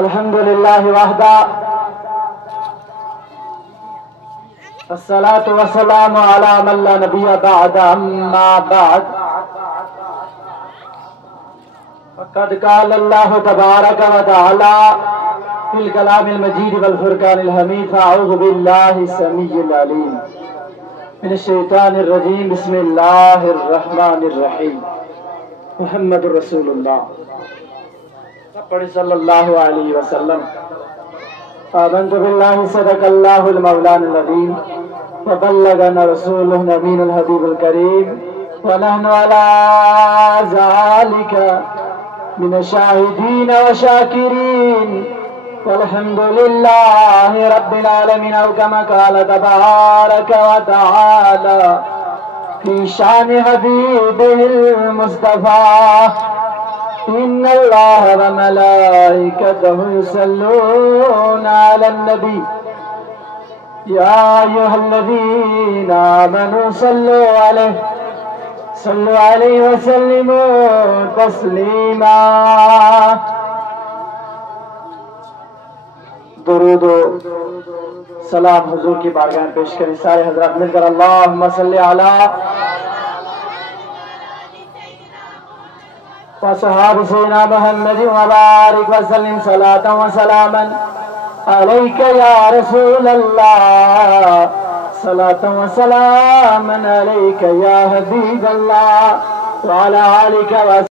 अल्हम्दुलिल्लाहि वहदा अस्सलातु वस्सलामु अला मन ला नबिय्य बअद अम्मा बअद फ़क़द क़ाल अल्लाहु तबारक व तआला फिल कलामिल मजीद वल फुरक़ानिल हमीद फ़अऊज़ु बिल्लाहि समीइल अलीम मिनश शैतानिर रजीम बिस्मिल्लाहिर रहमानिर रहीम मुहम्मदुर रसूलुल्लाह पढ़े सल्लल्लाहु अलैहि वसल्लम। आमन्तु बिल्लाहि सदक़ल्लाहुल मौलानुल अज़ीम व बल्लगना रसूलुहुल नबीयुल हबीबुल करीम व नहनु अला ज़ालिका मिनश शाहिदीन व शाकिरीन वल्हम्दुलिल्लाहि रब्बिल आलमीन। औ कमा क़ाल तबारक व तआला फी शान हबीबिल मुस्तफ़ा इन्नल्लाह व मलाइकतहु युसल्लूना अलन नबी या अय्युहल्लज़ीना आमनू सल्लु अलैहि व सल्लिमू तस्लीमा। दुरूद सलाम हुजूर की बारगाह में पेश करें सारे हज़रात मिलकर अल्लाहुम्मा सल्लि अला वसहाब सैयदना मुहम्मद व बारिक व सल्लिम सलातन व सलामन अलैका या रसूल अल्लाह सलातन व सलामन अलैका या हबीब अल्लाह व अला आलिका व